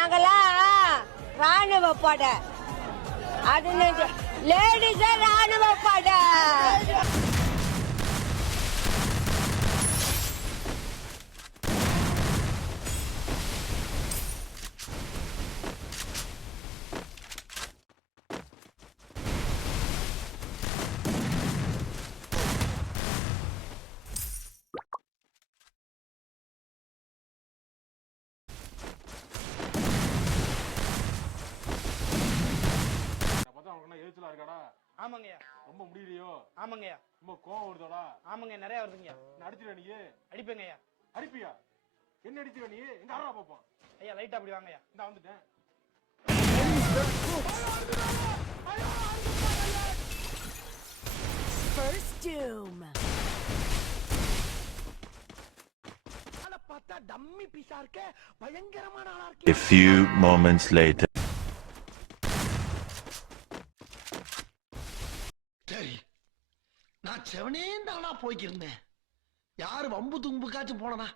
நாங்கெல்லாம் ராணுவ படை, அது லேடிஸ் ராணுவ படை. ஆமாங்கய்யா. ரொம்ப முடியலையோ? ஆமாங்கய்யா. ரொம்ப கோவம் வருதோடா? ஆமாங்க, நிறைய வருதுங்கய்யா. அடிச்சிட நீ? அடிப்பேங்கய்யா. அடிப்பியா? என்ன அடிச்சிட நீ? எங்க ஆறா பாப்போம். ஐயா லைட்டா அப்படி வாங்கய்யா. இந்த வந்துட்டேன். First doom. ஆள பார்த்தா டம்மி பீஸா இருக்க, பயங்கரமான ஆளா இருக்கு. A few moments later. சரி, நான் செவனே தானா போய்க்கிருந்தேன். யாரு வம்பு தும்புக்காச்சும் போனனா?